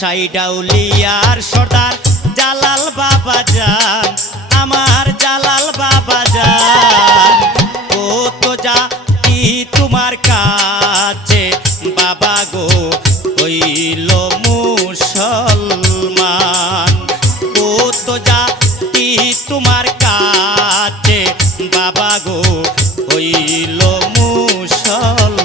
রাজশাহী ডাউলিয়ার সর্দার জালাল বাবা যান, আমার জালাল বাবা যান। কত জাতি তোমার কাছে বাবা গো হইল মুসলমান। কত জাতি তোমার কাছে বাবা গো হইল মুসলমান।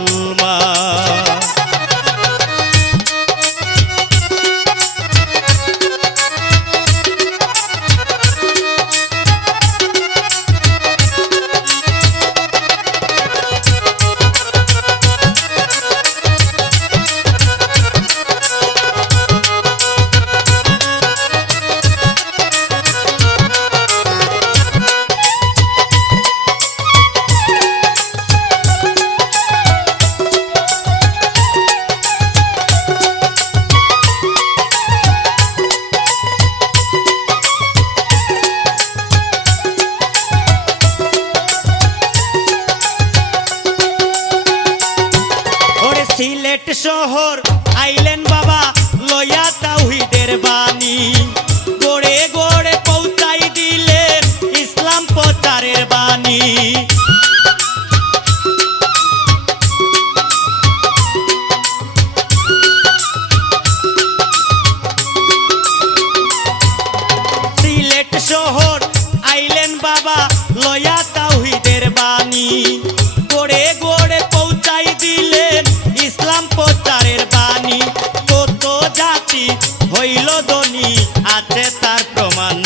সিলেট শহর আইলেন বাবা লয়া তাওহীদের বাণী, গড়ে গড়ে পৌঁছাই দিলেন ইসলাম প্রচারের বাণী। সিলেট শহর আইলেন বাবা লয়া তাওহীদের বাণী, গড়ে গড়ে পৌঁছাই দিলেন ইসলাম প্রচারের বাণী। কত জাতি হইল ধনী আছে তার প্রমাণ।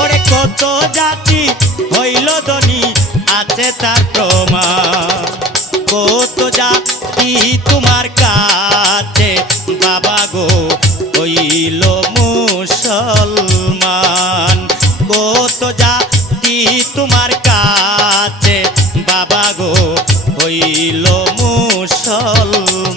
ওরে কত জাতি হইল ধনী আছে তার প্রমাণ। কত জাতি তোমার কাছে বাবা গো হইল মুসলমান। কত জাতি তোমার কাছে বাবা গো হইল মুসলমান।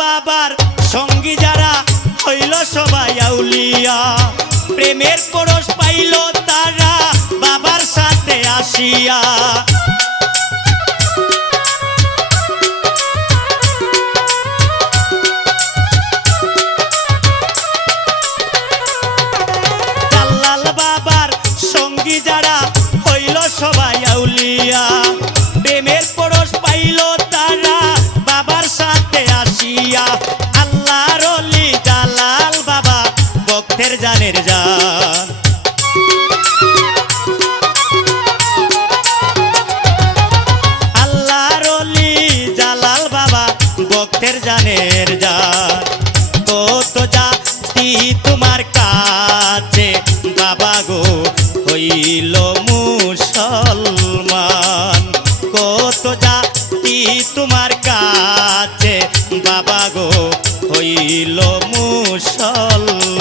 বাবার সঙ্গী যারা হইল সবাই আউলিয়া, প্রেমের পরশ পাইল তারা বাবার সাথে আসিয়া। জালাল বাবার সঙ্গী যারা হইল সবাই আউলিয়া, প্রেমের পরশ পাইল তারা বাবার সাথে আসিয়া। আল্লাহর ওলি জালাল বাবা ভক্তের জানের জান। আল্লাহর ওলি জালাল বাবা ভক্তের জানের জান। কত জাতি তোমার কাছে বাবা গো হইল মুসলমান। কত জাতি তোমার কাছে বাবা গো হইল মুসলমান।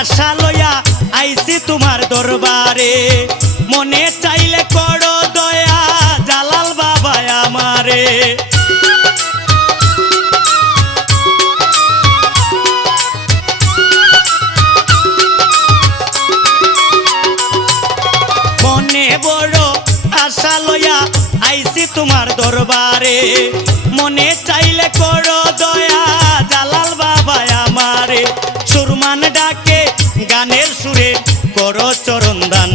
আশা লইয়া আইছি তোমার দরবারে, মনে চাইলে মনে বড় আশা লইয়া আইছি তোমার দরবারে, মনে চাইলে করো দয়া জালাল বাবা আমারে। সুরমান ডাকে গানের সুরে করো চরণ দান,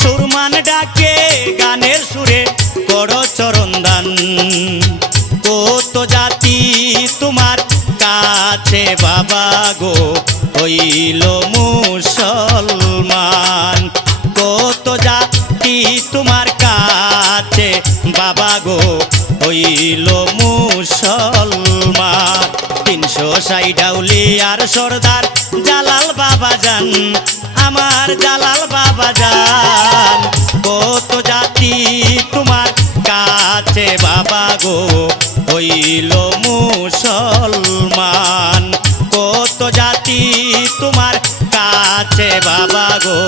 সুরমান ডাকে গানের সুরে করো চরণ দান। কত জাতি তোমার কাছে বাবা গো হইল মুসলমান, কত জাতি তোমার কাছে বাবা গো হইল মুসলমান। 360 আউলিয়ার সর্দার জালাল বাবা জান, আমার জালাল বাবা জান। কত জাতি তোমার কাছে বাবা গো হইল মুসলমান, কত জাতি তোমার কাছে বাবা গো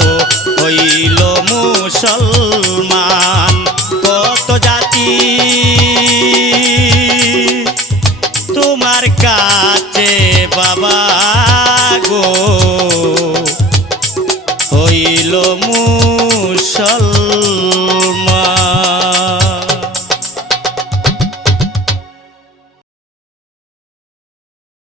হইল মুসলমান।